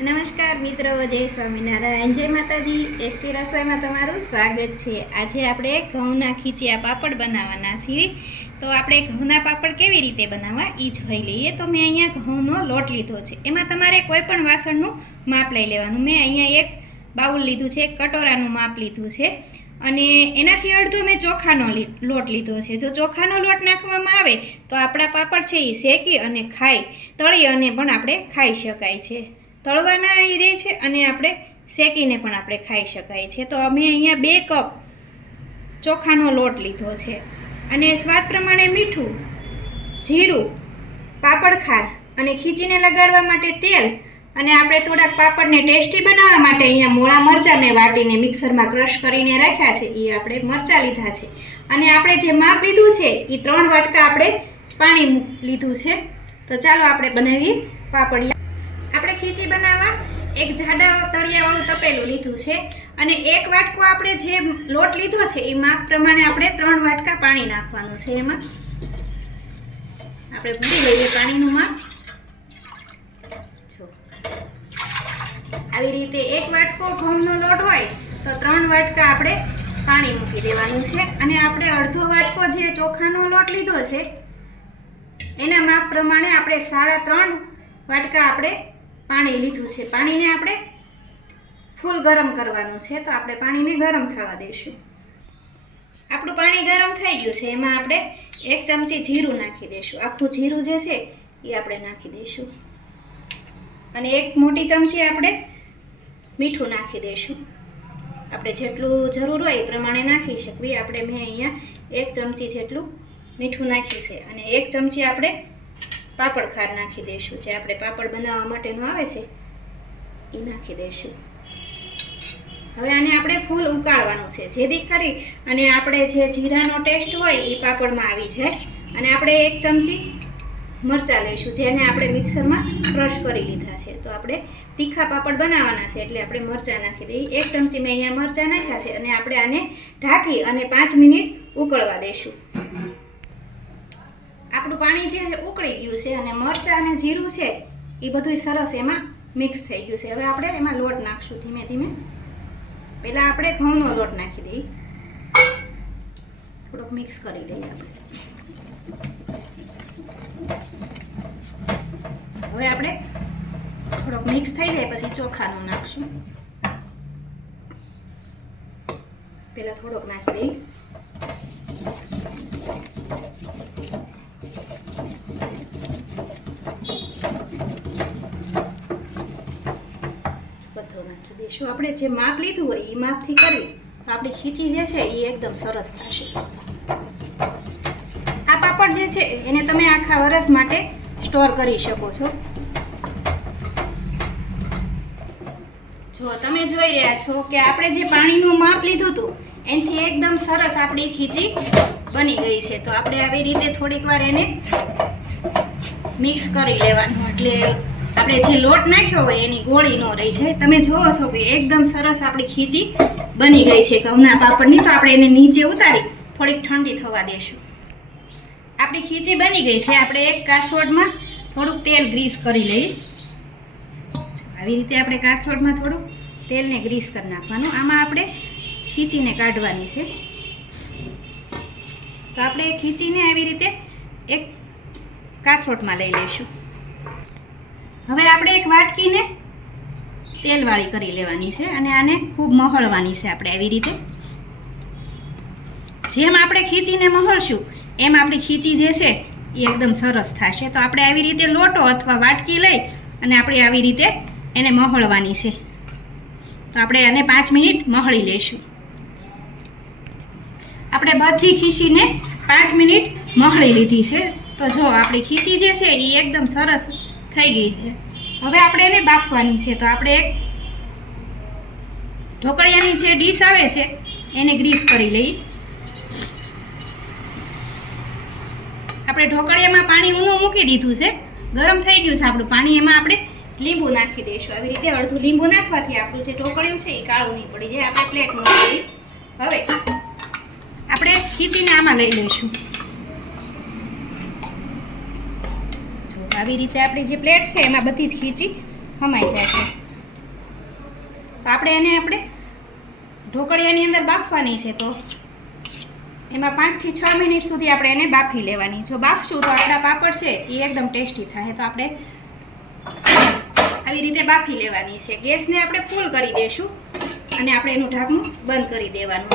નમસ્કાર મિત્રો, જય સ્વામિનારાયણ. જય માતાજી. એસપી રસોઈમાં તમારું સ્વાગત છે. આજે આપણે ઘઉંના ખીચિયા પાપડ બનાવવાના છીએ. તો આપણે ઘઉંના પાપડ કેવી રીતે બનાવવા એ જોઈ લઈએ. તો મેં અહીંયા ઘઉંનો લોટ લીધો છે. એમાં તમારે કોઈ પણ વાસણનું માપ લઈ લેવાનું. મેં અહીંયા એક બાઉલ લીધું છે, કટોરાનું માપ લીધું છે. અને એનાથી અડધો મેં ચોખાનો લોટ લીધો છે. જો ચોખાનો લોટ નાખવામાં આવે, તો આપણા પાપડ છે એ શેકી અને ખાઈ, તળી અને પણ આપણે ખાઈ શકાય છે. તળવાના એ રહે છે અને આપણે શેકીને પણ આપણે ખાઈ શકાય છે. તો અમે અહીંયા બે કપ ચોખાનો લોટ લીધો છે અને સ્વાદ પ્રમાણે મીઠું, જીરું, પાપડ ખાર અને ખીચીને લગાડવા માટે તેલ અને આપણે થોડાક પાપડને ટેસ્ટી બનાવવા માટે અહીંયા મોળા મરચાં મેં વાટીને મિક્સરમાં ક્રશ કરીને રાખ્યા છે. એ આપણે મરચાં લીધા છે. અને આપણે જે માપ લીધું છે એ ત્રણ વાટકા આપણે પાણી લીધું છે. તો ચાલો આપણે બનાવીએ પાપડિયા. ખીચી બનાવવા, એક જાડા તળિયાવાળું તપેલું લીધું છે. અને એક વાટકો આપણે જે લોટ લીધો છે, એ માપ પ્રમાણે આપણે ત્રણ વાટકા પાણી નાખવાનું છે એમાં. આપણે ભૂલી લઈએ પાણીનું માપ. આવી રીતે એક વાટકો ઘઉંનો લોટ હોય, તો ત્રણ વાટકા આપણે પાણી મૂકી દેવાનું છે. અને આપણે અડધો વાટકો જે ચોખાનો લોટ લીધો છે, એના માપ પ્રમાણે આપણે સાડા ત્રણ વાટકા આપણે પાણી લીધું છે. પાણીને આપણે ફૂલ ગરમ કરવાનું છે. તો આપણે પાણીને ગરમ થવા દઈશું. આપણું પાણી ગરમ થઈ ગયું છે. એમાં આપણે એક ચમચી જીરું નાખી દઈશું. આખું જીરું જે છે એ આપણે નાખી દઈશું. અને એક મોટી ચમચી આપણે મીઠું નાખી દઈશું. આપણે જેટલું જરૂર હોય એ પ્રમાણે નાખી શકવી. આપણે મેં અહીંયા એક ચમચી જેટલું મીઠું નાખ્યું છે. અને એક ચમચી આપણે પાપડ ખાર નાખી દઈશું. જે આપણે પાપડ બનાવવા માટેનું આવે છે એ નાખી દઈશું. હવે આને આપણે ફૂલ ઉકાળવાનું છે. જેથી કરી અને આપણે જે જીરાનો ટેસ્ટ હોય એ પાપડમાં આવી જાય. અને આપણે એક ચમચી મરચાં લઈશું, જેને આપણે મિક્સરમાં ક્રશ કરી લીધા છે. તો આપણે તીખા પાપડ બનાવવાના છે, એટલે આપણે મરચાં નાખી દઈએ. એક ચમચી મેં અહીંયા મરચાં નાખ્યા છે અને આપણે આને ઢાંકી અને પાંચ મિનિટ ઉકળવા દઈશું. આપણું પાણી જે ઉકળી ગયું છે અને મરચાં અને જીરું છે, એ બધું સરસ એમાં મિક્સ થઈ ગયું છે. હવે આપણે એમાં લોટ નાખશું ધીમે ધીમે. પહેલાં આપણે ઘઉંનો લોટ નાખી દઈએ. થોડોક મિક્સ કરી દઈએ હવે આપણે થોડોક મિક્સ થઈ જાય પછી ચોખાનું નાખશું. પહેલાં થોડોક નાખી દઈએ. બધો આપણે જે માપ લીધું હોય એ માપથી કરવી. તો આપણી ખીચી જે છે એ એકદમ સરસ થશે. આ પાપડ જે છે એને તમે આખા વરસ માટે સ્ટોર કરી શકો છો. જો તમે જોઈ રહ્યા છો કે આપણે જે પાણીનું માપ લીધું હતું એનાથી એકદમ સરસ આપણી ખીચી બની ગઈ છે. તો આપણે આવી રીતે થોડીક વાર એને મિક્સ કરી લેવાનું. એટલે આપણે જે લોટ નાખ્યો હોય એની ગોળી ન રહી છે તમે જોવો છો કે એકદમ સરસ આપણી ખીચી બની ગઈ છે ઘઉંના પાપડની. તો આપણે એને નીચે ઉતારી થોડીક ઠંડી થવા દેશું. આપણી ખીચી બની ગઈ છે. આપણે એક કાથરોડમાં થોડુંક તેલ ગ્રીસ કરી લઈએ. આવી રીતે આપણે કાથરોડમાં થોડુંક તેલને ગ્રીસ કરી નાખવાનું. આમાં આપણે ખીચીને કાઢવાની છે. તો આપણે ખીચીને આવી રીતે એક કાથરોટમાં લઈ લઈશું. હવે આપણે એક વાટકીને તેલવાળી કરી લેવાની છે અને આને ખૂબ મહળવાની છે આપણે આવી રીતે. જેમ આપણે ખીચીને મહળશું, એમ આપણી ખીચી જે છે એ એકદમ સરસ થશે. તો આપણે આવી રીતે લોટો અથવા વાટકી લઈ અને આપણે આવી રીતે એને મહળવાની છે. તો આપણે આને પાંચ મિનિટ મહળી લઈશું. આપણે બધી ખીચીને પાંચ મિનિટ મહળી લીધી છે. તો જો, આપણી ખીચી જે છે એ એકદમ સરસ થઈ ગઈ છે. હવે આપણે એને બાફવાની છે. તો આપણે એક ઢોકળિયાની જે ડીશ આવે છે, એને ગ્રીસ કરી લઈએ આપણે ઢોકળિયામાં પાણી ઊનું મૂકી દીધું છે. ગરમ થઈ ગયું છે આપણું પાણી. એમાં આપણે લીંબુ નાખી દઈશું. આવી રીતે અડધું લીંબુ નાખવાથી આપણું જે ઢોકળિયું છે એ કાળું નહીં પડી જાય. આપણે પ્લેટમાં હવે આપણે ખીચીને આમાં લઈ લઈશું. જો, આવી રીતે આપણી જે પ્લેટ છે, એમાં બધી જ ખીચી હમાઈ જશે. તો આપણે એને આપણે ઢોકળિયાની અંદર બાફવાની છે તો. એમાં પાંચથી છ મિનિટ સુધી આપણે એને બાફી લેવાની. જો બાફશું તો આપણા પાપડ છે, એ એકદમ ટેસ્ટી થાય. તો આપણે આવી રીતે બાફી લેવાની છે. ગેસને આપણે ફૂલ કરી દઈશું. અને આપણે એનું ઢાંકણું બંધ કરી દેવાનું.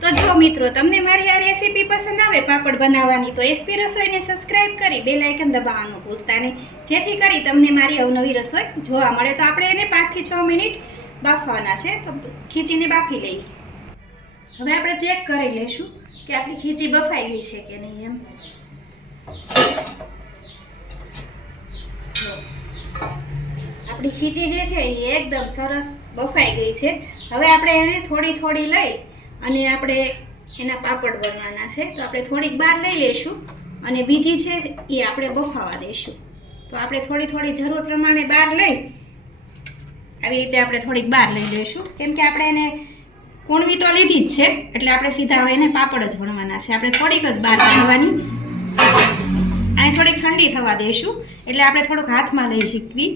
તો જો મિત્રો, તમને મારી આ રેસીપી પસંદ આવે, પાપડ બનાવવાની, તો એસપી રસોઈને સબસ્ક્રાઇબ કરી બે લાઇકન દબાવવાનું ભૂલતા નહીં. જેથી કરી તમને મારી અવનવી રસોઈ જોવા મળે. તો આપણે એને પાંચથી છ મિનિટ બાફવાના છે, તો ખીચીને બાફી લઈએ. હવે આપણે ચેક કરી લઈશું કે આપણી ખીચી બફાઈ ગઈ છે કે નહીં એમ. આપણી ખીચી જે છે એ એકદમ સરસ બફાઈ ગઈ છે. હવે આપણે એને થોડી થોડી લઈ અને આપણે એના પાપડ વણવાના છે. તો આપણે થોડીક બહાર લઈ લઈશું અને બીજી છે એ આપણે બફાવા દઈશું. તો આપણે થોડી થોડી જરૂર પ્રમાણે બહાર લઈ આવી રીતે આપણે થોડીક બહાર લઈ લઈશું. કેમ કે આપણે એને કુણવી તો લીધી જ છે, એટલે આપણે સીધા હવે એને પાપડ જ વણવાના છે. આપણે થોડીક જ બહાર કાઢવાની. અને થોડીક ઠંડી થવા દઈશું. એટલે આપણે થોડુંક હાથમાં લઈ શીખવી.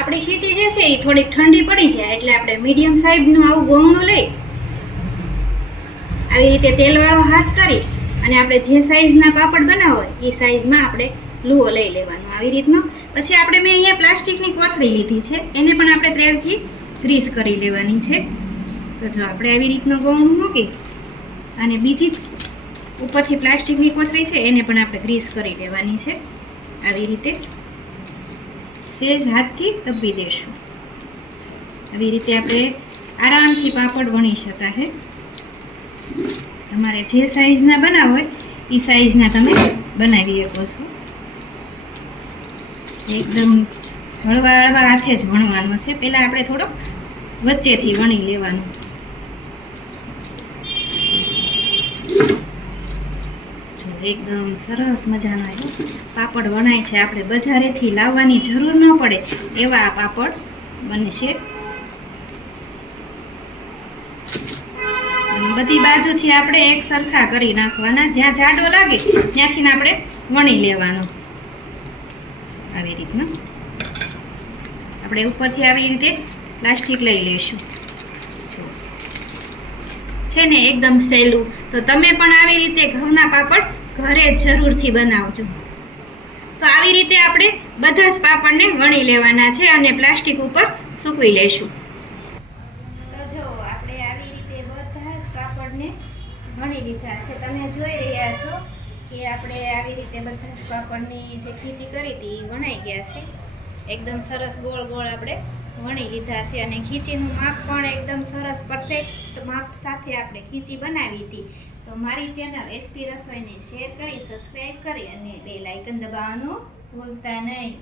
આપણી ખીચી જે છે, એ થોડીક ઠંડી પડી જાય, એટલે આપણે મીડિયમ સાઈઝનું આવું ગોવણું લઈ આવી રીતે તેલવાળો હાથ કરી અને આપણે જે સાઈઝના પાપડ બનાવો, એ સાઈઝમાં આપણે લુઓ લઈ લેવાનો આવી રીતનો. પછી આપણે મેં અહીંયા પ્લાસ્ટિકની કોથળી લીધી છે, એને પણ આપણે ત્રેરથી ત્રીસ કરી લેવાની છે. તો જો આપણે આવી રીતનું ગૌણું મૂકી અને બીજી ઉપરથી પ્લાસ્ટિકની કોથળી છે, એને પણ આપણે ગ્રીસ કરી લેવાની છે. આવી રીતે સેજ હાથથી દબી દઈશું આવી રીતે આપણે આરામથી પાપડ વણી શકાય તમારે જે સાઈઝના બનાવો હોય, એ સાઈઝના તમે બનાવી શકો છો. એકદમ હળવા હળવા હાથે જ વણવાનો છે. પહેલાં આપણે થોડોક વચ્ચેથી વણી લેવાનું. જો એકદમ સરસ મજાનો એવો પાપડ વણાય છે. આપણે બજારેથી લાવવાની જરૂર ન પડે એવા આ પાપડ બનશે બધી બાજુથી આપણે એક સરખા કરી નાખવાના. જ્યાં જાડો લાગે ત્યાંથી આપણે વણી લેવાનો. આવી રીતના. આપણે ઉપરથી આવી રીતે પ્લાસ્ટિક લઈ લઈશું. છે ને એકદમ સહેલું. તો તમે પણ આવી રીતે ઘઉંના પાપડ ઘરે જરૂરથી બનાવજો. આવી રીતે આપણે બધા જ પાપડને વણી લેવાના છે અને પ્લાસ્ટિક ઉપર સૂકવી લઈશું. તો જો, આપણે આવી રીતે બધા જ પાપડને વણી લીધા છે. તમે જોઈ રહ્યા છો કે આપણે આવી રીતે બધા જ પાપડની જે ખીચી કરી હતી એ વણાઈ ગયા છે. એકદમ સરસ ગોળ ગોળ આપણે વણી લીધા છે અને ખીચીનું માપ પણ એકદમ સરસ પરફેક્ટ માપ સાથે આપણે ખીચી બનાવી હતી. તો મારી ચેનલ એસપી રસોઈને શેર કરી સબસ્ક્રાઈબ કરી અને બે લાઇકન દબાવવાનું ભૂલતા નહીં.